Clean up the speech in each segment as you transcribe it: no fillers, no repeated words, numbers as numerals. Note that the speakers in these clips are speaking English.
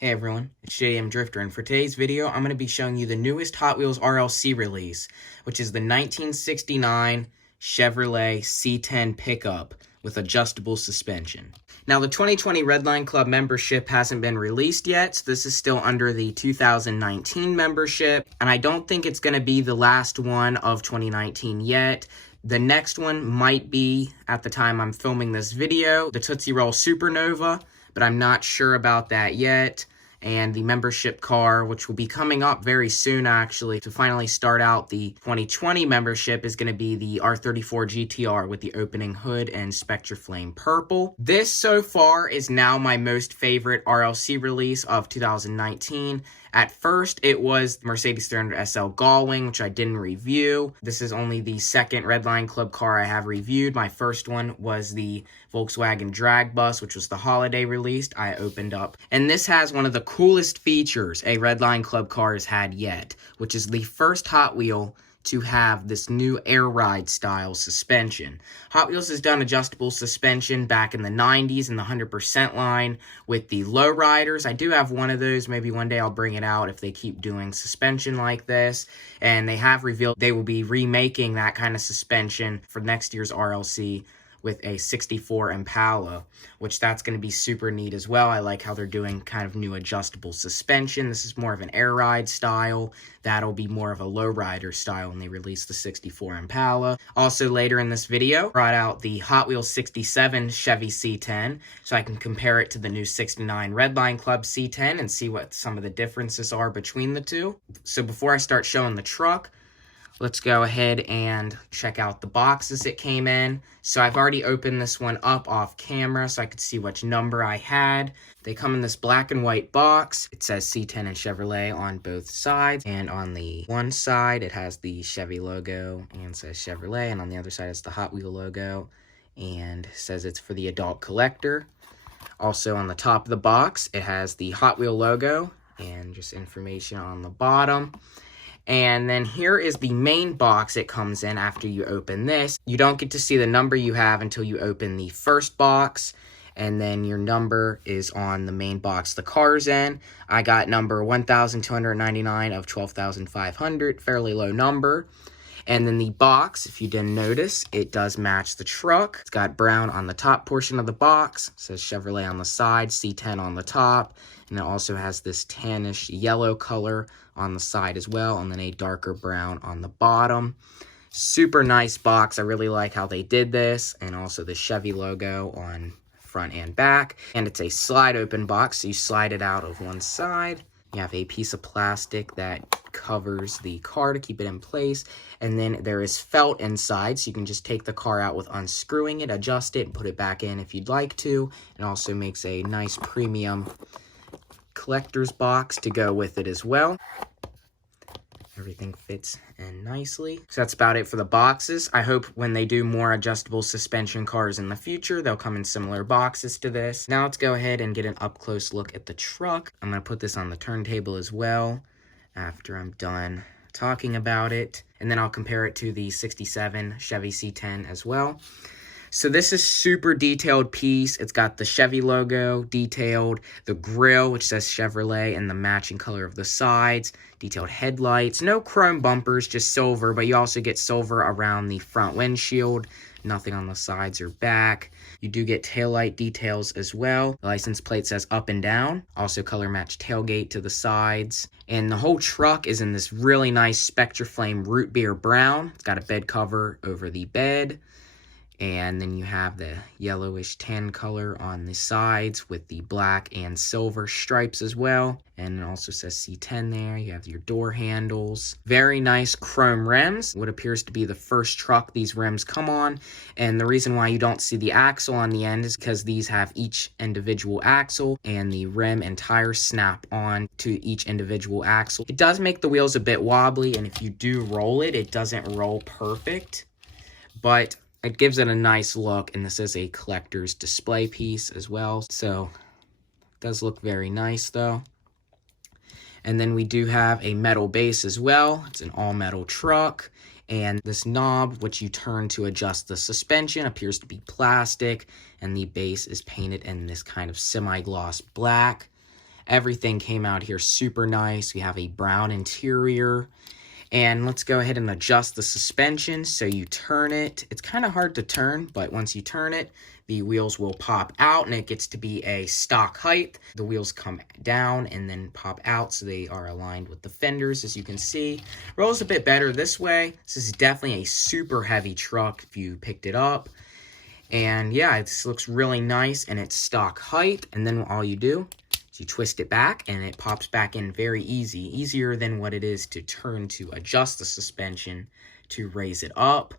Hey everyone, it's JM Drifter, and for today's video, I'm going to be showing you the newest Hot Wheels RLC release, which is the 1969 Chevrolet C10 pickup with adjustable suspension. Now, the 2020 Redline Club membership hasn't been released yet, so this is still under the 2019 membership, and I don't think it's going to be the last one of 2019 yet. The next one might be, at the time I'm filming this video, the Tootsie Roll Supernova, but I'm not sure about that yet. And the membership car, which will be coming up very soon actually, to finally start out the 2020 membership, is going to be the R34 GTR with the opening hood and Spectraflame Purple. This so far is now my most favorite RLC release of 2019. At first, it was the Mercedes 300 SL Gullwing, which I didn't review. This is only the second Redline Club car I have reviewed. My first one was the Volkswagen Drag Bus, which was the holiday released. I opened up. And this has one of the coolest features a Redline Club car has had yet, which is the first Hot Wheel to have this new air ride style suspension. Hot Wheels has done adjustable suspension back in the 90s in the 100% line with the low riders. I do have one of those. Maybe one day I'll bring it out if they keep doing suspension like this. And they have revealed they will be remaking that kind of suspension for next year's RLC with a 64 Impala, which that's going to be super neat as well. I like how they're doing kind of new adjustable suspension. This is more of an air ride style. That'll be more of a low rider style when they release the 64 Impala. Also later in this video, brought out the Hot Wheels 67 Chevy C10, so I can compare it to the new 69 Redline Club C10 and see what some of the differences are between the two. So before I start showing the truck, let's go ahead and check out the boxes it came in. So I've already opened this one up off camera so I could see which number I had. They come in this black and white box. It says C10 and Chevrolet on both sides. And on the one side, it has the Chevy logo and says Chevrolet. And on the other side, it's the Hot Wheel logo and says it's for the adult collector. Also on the top of the box, it has the Hot Wheel logo and just information on the bottom. And then here is the main box it comes in after you open this. You don't get to see the number you have until you open the first box, and then your number is on the main box the car's in. I got number 1,299 of 12,500, fairly low number. And then the box, if you didn't notice, it does match the truck. It's got brown on the top portion of the box. It says Chevrolet on the side, C10 on the top. And it also has this tannish yellow color on the side as well, and then a darker brown on the bottom. Super nice box. I really like how they did this, and also the Chevy logo on front and back. And it's a slide open box, so you slide it out of one side. You have a piece of plastic that covers the car to keep it in place. And then there is felt inside, so you can just take the car out with unscrewing it, adjust it, and put it back in if you'd like to. It also makes a nice premium collector's box to go with it as well. Everything fits in nicely. So that's about it for the boxes. I hope when they do more adjustable suspension cars in the future, they'll come in similar boxes to this. Now let's go ahead and get an up-close look at the truck. I'm going to put this on the turntable as well after I'm done talking about it. And then I'll compare it to the 67 Chevy C10 as well. So this is super detailed piece. It's got the Chevy logo detailed, the grille, which says Chevrolet, and the matching color of the sides, detailed headlights, no chrome bumpers, just silver, but you also get silver around the front windshield, nothing on the sides or back. You do get taillight details as well. The license plate says up and down, also color matched tailgate to the sides. And the whole truck is in this really nice Spectraflame root beer brown. It's got a bed cover over the bed. And then you have the yellowish tan color on the sides with the black and silver stripes as well. And it also says C10 there. You have your door handles. Very nice chrome rims. What appears to be the first truck these rims come on. And the reason why you don't see the axle on the end is because these have each individual axle and the rim and tires snap on to each individual axle. It does make the wheels a bit wobbly, and if you do roll it, it doesn't roll perfect. But it gives it a nice look, and this is a collector's display piece as well, so it does look very nice though. And then we do have a metal base as well. It's an all-metal truck, and this knob, which you turn to adjust the suspension, appears to be plastic, and the base is painted in this kind of semi-gloss black. Everything came out here super nice. We have a brown interior. And let's go ahead and adjust the suspension. So you turn it. It's kind of hard to turn, but once you turn it, the wheels will pop out and it gets to be a stock height. The wheels come down and then pop out so they are aligned with the fenders, as you can see. Rolls a bit better this way. This is definitely a super heavy truck if you picked it up. And yeah, this looks really nice and it's stock height. And then all you do is you twist it back and it pops back in very easy. Easier than what it is to turn to adjust the suspension to raise it up.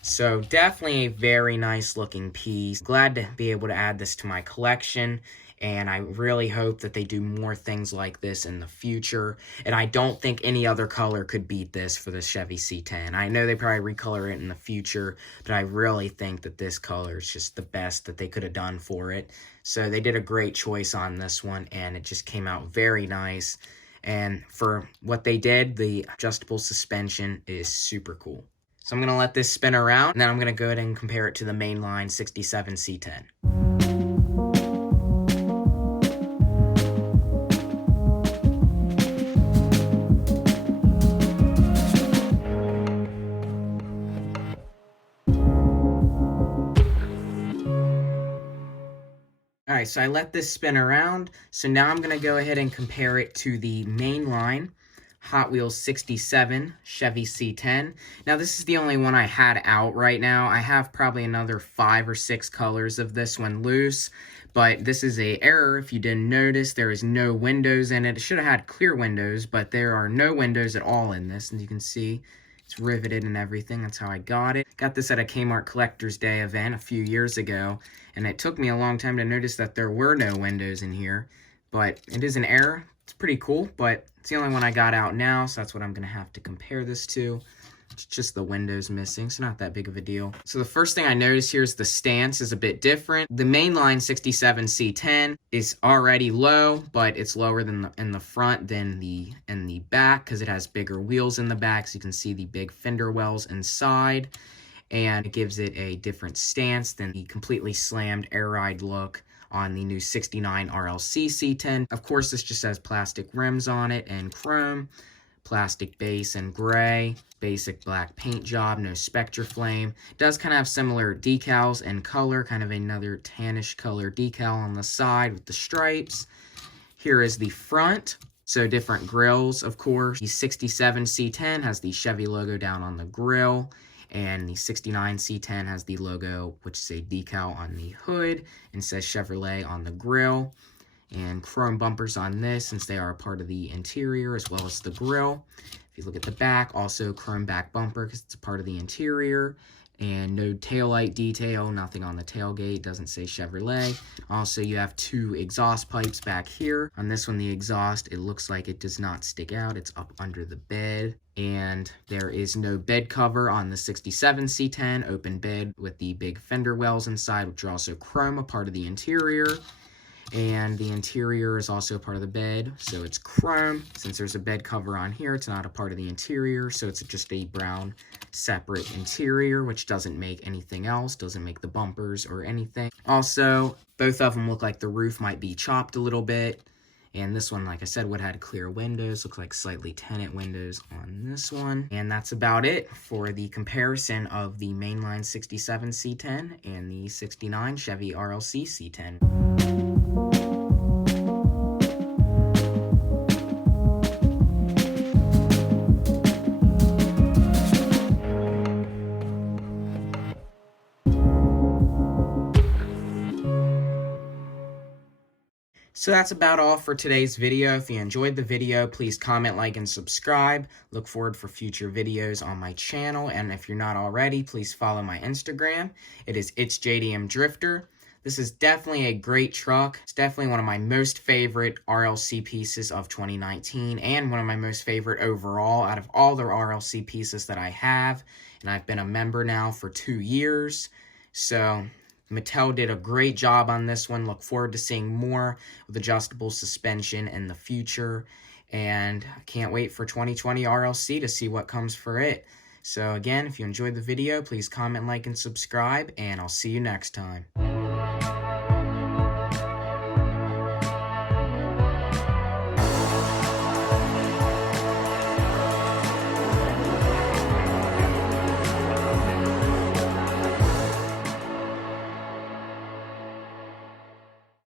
So definitely a very nice looking piece. Glad to be able to add this to my collection. And I really hope that they do more things like this in the future. And I don't think any other color could beat this for the Chevy C10. I know they probably recolor it in the future, but I really think that this color is just the best that they could have done for it. So they did a great choice on this one, and it just came out very nice. And for what they did, the adjustable suspension is super cool. So I'm going to let this spin around, and then I'm going to go ahead and compare it to the mainline 67 C10. Alright, so I let this spin around. So now I'm going to go ahead and compare it to the mainline Hot Wheels 67 Chevy C10. Now this is the only one I had out right now. I have probably another 5 or 6 colors of this one loose, but this is an error. If you didn't notice, there is no windows in it. It should have had clear windows, but there are no windows at all in this. And you can see it's riveted and everything. That's how I got it. Got this at a Kmart Collector's Day event a few years ago, and it took me a long time to notice that there were no windows in here, but it is an error. It's pretty cool, but it's the only one I got out now, so that's what I'm going to have to compare this to. It's just the windows missing, so not that big of a deal. So the first thing I noticed here is the stance is a bit different. The mainline 67 C10 is already low, but it's lower than in the front than in the back because it has bigger wheels in the back, so you can see the big fender wells inside, and it gives it a different stance than the completely slammed air ride look on the new 69 RLC C10. Of course, this just has plastic rims on it and chrome, plastic base and gray, basic black paint job, no Spectre flame. It does kind of have similar decals and color, kind of another tannish color decal on the side with the stripes. Here is the front. So different grills, of course. The 67 C10 has the Chevy logo down on the grill, and the 69 C10 has the logo, which is a decal on the hood, and says Chevrolet on the grill. And chrome bumpers on this, since they are a part of the interior as well as the grille. If you look at the back, also chrome back bumper because it's a part of the interior. And no taillight detail, nothing on the tailgate, doesn't say Chevrolet. Also, you have 2 exhaust pipes back here. On this one, the exhaust, it looks like it does not stick out. It's up under the bed. And there is no bed cover on the 67 C10, open bed with the big fender wells inside, which are also chrome, a part of the interior. And the interior is also a part of the bed, so it's chrome. Since there's a bed cover on here, it's not a part of the interior, so it's just a brown separate interior, which doesn't make anything else, doesn't make the bumpers or anything. Also, both of them look like the roof might be chopped a little bit, and this one, like I said, would have had clear windows, looks like slightly tinted windows on this one. And that's about it for the comparison of the mainline 67 C10 and the 69 Chevy RLC C10. So that's about all for today's video. If you enjoyed the video, please comment, like, and subscribe. Look forward for future videos on my channel. And if you're not already, please follow my Instagram. It is It's JDM Drifter. This is definitely a great truck. It's definitely one of my most favorite RLC pieces of 2019 and one of my most favorite overall out of all the RLC pieces that I have. And I've been a member now for 2 years. So Mattel did a great job on this one. Look forward to seeing more with adjustable suspension in the future. And I can't wait for 2020 RLC to see what comes for it. So again, if you enjoyed the video, please comment, like, and subscribe, and I'll see you next time.